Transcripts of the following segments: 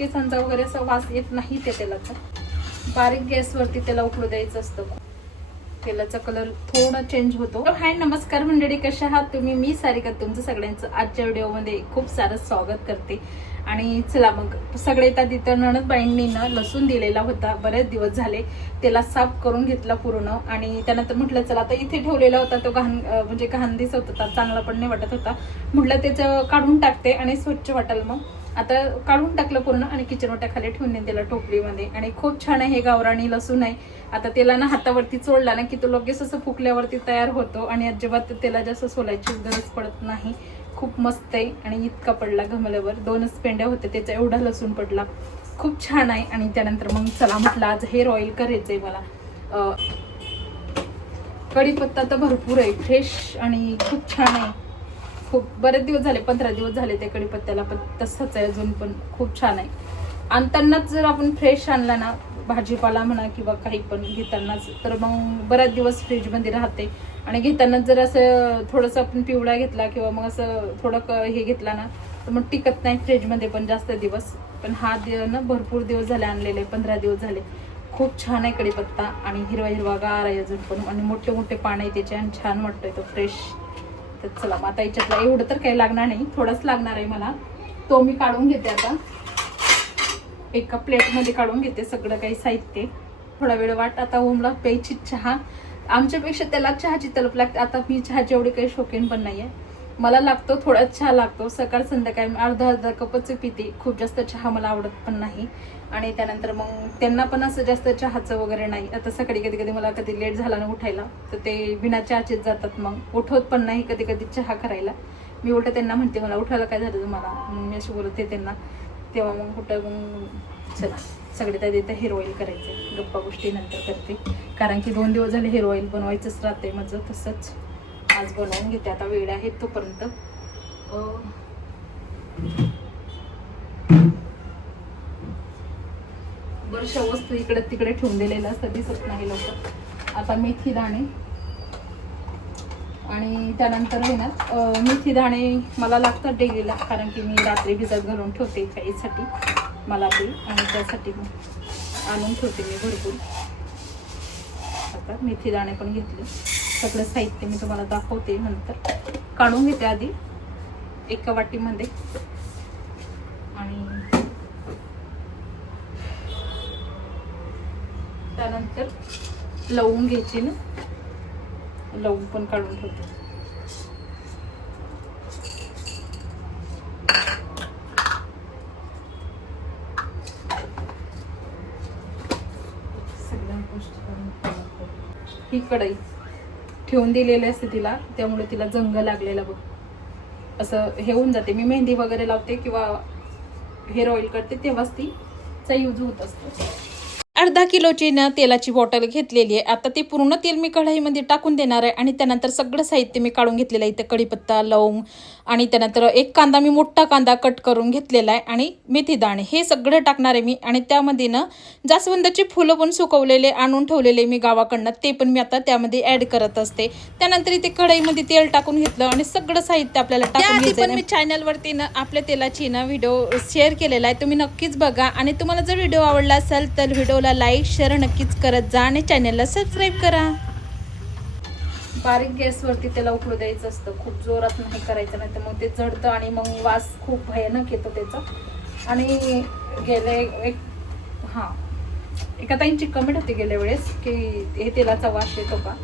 केसांचा वगैरे असा वास येत नाही त्या तेलाचा. बारीक गॅसवरती त्याला उकळू द्यायचं असतं. तेलाचा कलर थोडा चेंज होतो. हाय नमस्कार मंडळी, कशा आहात तुम्ही? मी सारिका तुमचं सगळ्यांचं आजच्या व्हिडिओमध्ये खूप सारं स्वागत करते. आणि चला मग सगळ्यात आधी तर नणदबाईंनी ना लसूण दिलेला होता, बरेच दिवस झाले. त्याला साफ करून घेतला पूर्ण. आणि त्यानंतर म्हटलं चला आता इथे ठेवलेला होता तो घाण म्हणजे घाण दिसत होता, चांगला पण नाही वाटत होता. म्हटलं त्याचं काढून टाकते आणि स्वच्छ वाटेल. मग आता काढून टाकलं पूर्ण आणि किचन ओट्याखाली ठेवून दिला टोपलीमध्ये. आणि खूप छान आहे, हे गावराणी लसूण आहे. आता त्याला ना हातावरती चोळला ना की तो लगेच असं फुकल्यावरती तयार होतो आणि अजिबात त्याला जास्त सोलायची गरज पडत नाही. खूप मस्त आहे. आणि इतका पडला घमल्यावर, 2च पेंड्या होते त्याचा, एवढा लसूण पडला. खूप छान आहे. आणि त्यानंतर मग चला म्हटलं आज हेअर ऑइल करायचंय मला. कढीपत्ता तर भरपूर आहे, फ्रेश आणि खूप छान आहे. खूप बरेच दिवस झाले, 15 दिवस झाले त्या कढीपत्त्याला, पण तसंच आहे अजून पण खूप छान आहे. आणतानाच जर आपण फ्रेश आणला ना, भाजीपाला म्हणा किंवा काही पण घेतानाच, तर मग बऱ्याच दिवस फ्रीजमध्ये राहते. आणि घेतानाच जर असं थोडंसं आपण पिवळा घेतला किंवा मग असं थोडं हे घेतला ना, तर मग टिकत नाही फ्रीजमध्ये पण जास्त दिवस. पण हा ना भरपूर दिवस झाले आणलेले, 15 दिवस झाले. खूप छान आहे कढीपत्ता आणि हिरवा हिरवा गार आहे अजून पण. आणि मोठे मोठे पान आहे त्याचे आणि छान वाटतोय तो फ्रेश. तर चला मग आता याच्यातला एवढं तर काही लागणार नाही, थोडंच लागणार आहे मला. तो मी काढून घेते आता, एका प्लेटमध्ये काढून घेते सगळं काही साहित्य. थोडा वेळ वाट. आता ओमला प्यायची चहा, आमच्यापेक्षा त्याला चहाची तलप लागते. आता मी चहाची एवढी काही शौकीन पण नाहीये, मला लागतो थोडा चहा लागतो. सकाळ संध्याकाळी मी अर्धा कपच पिते, खूप जास्त चहा मला आवडत पण नाही. आणि त्यानंतर मग त्यांना पण असं जास्त चहाचं वगैरे नाही. आता सकाळी कधी कधी मला कधी लेट झाला ना उठायला, तर ते बिना चहाचेच जातात, मग उठवत पण नाही कधी कधी चहा करायला. मी उलट त्यांना म्हणते मला उठायला काय झालं तुम्हाला, मी अशी बोलते त्यांना. तेव्हा मग कुठं मग चला सगळे त्या तिथं हेअर ऑइल करायचं, गप्पा गोष्टी नंतर करते. कारण की 2 दिवस झाले हेअर ऑइल बनवायचंच राहते माझं. तसंच आज बनवून घेते, आता वेळ आहे तोपर्यंत. बऱ्याचशा वस्तू इकडे तिकडे ठेवून दिलेल्या असतात, दिसत नाही लवकर. आता मेथी दाणे आणि त्यानंतर आहे ना मेथी दाणे मला लागतात डेलीला, कारण की मी रात्री भिजत घालून ठेवते खाईसाठी मला ते. आणि त्यासाठी आणून ठेवते मी भरपूर. आता मेथी दाणे पण घेतले. सगळं साहित्य मी तुम्हाला दाखवते नंतर. काढून घेते आधी एका वाटीमध्ये. आणि त्यानंतर लवंग घ्यायची ना, लवंग पण काढून ठेवते. सगळ्या गोष्टी ही कढई ठेवून दिलेली असते तिला, त्यामुळे तिला जंग लागलेला बघ असं हे होऊन जाते. मी मेहंदी वगैरे लावते किंवा हेअर ऑइल करते तेव्हाच तिचा यूज होत असतो. अर्धा किलोची ना तेलाची बॉटल घेतलेली आहे. आता ते पूर्ण तेल मी कढईमध्ये टाकून देणार आहे. आणि त्यानंतर सगळं साहित्य मी काढून घेतलेलं आहे. इथं कढीपत्ता, लवंग आणि त्यानंतर एक कांदा, मी मोठा कांदा कट करून घेतलेला आहे. आणि मेथी दाणे हे सगळं टाकणार आहे मी. आणि त्यामध्ये ना जास्वंदाची फुलं पण सुकवलेले आणून ठेवलेले मी गावाकडनं, ते पण मी आता त्यामध्ये ॲड करत असते. त्यानंतर इथे कढईमध्ये तेल टाकून घेतलं आणि सगळं साहित्य आपल्याला टाकून घ्यायचं. पण मी चॅनलवरती ना आपल्या तेलाची ना व्हिडिओ शेअर केलेला आहे, तुम्ही नक्कीच बघा. आणि तुम्हाला जर व्हिडिओ आवडला असेल तर व्हिडिओला लाईक शेअर नक्कीच करत जा आणि चॅनलला सबस्क्राईब करा. बारीक गॅसवरती त्याला उकळू द्यायचं असतं, खूप जोरात नाही करायचं, नाही तर मग ते जळतं आणि मग वास खूप भयानक येतो त्याचा. आणि गेले एका ताईंची कमेंट होती गेल्या वेळेस की हे तेलाचा वास येतो का,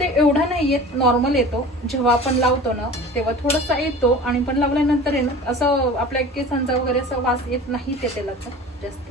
ते एवढा नाही येत, नॉर्मल येतो. जेव्हा आपण लावतो ना तेव्हा थोडासा येतो, आणि पण लावल्यानंतर आहे ना असं आपल्या केसांचा वगैरे असा वास येत नाही त्या तेलाचा जास्त.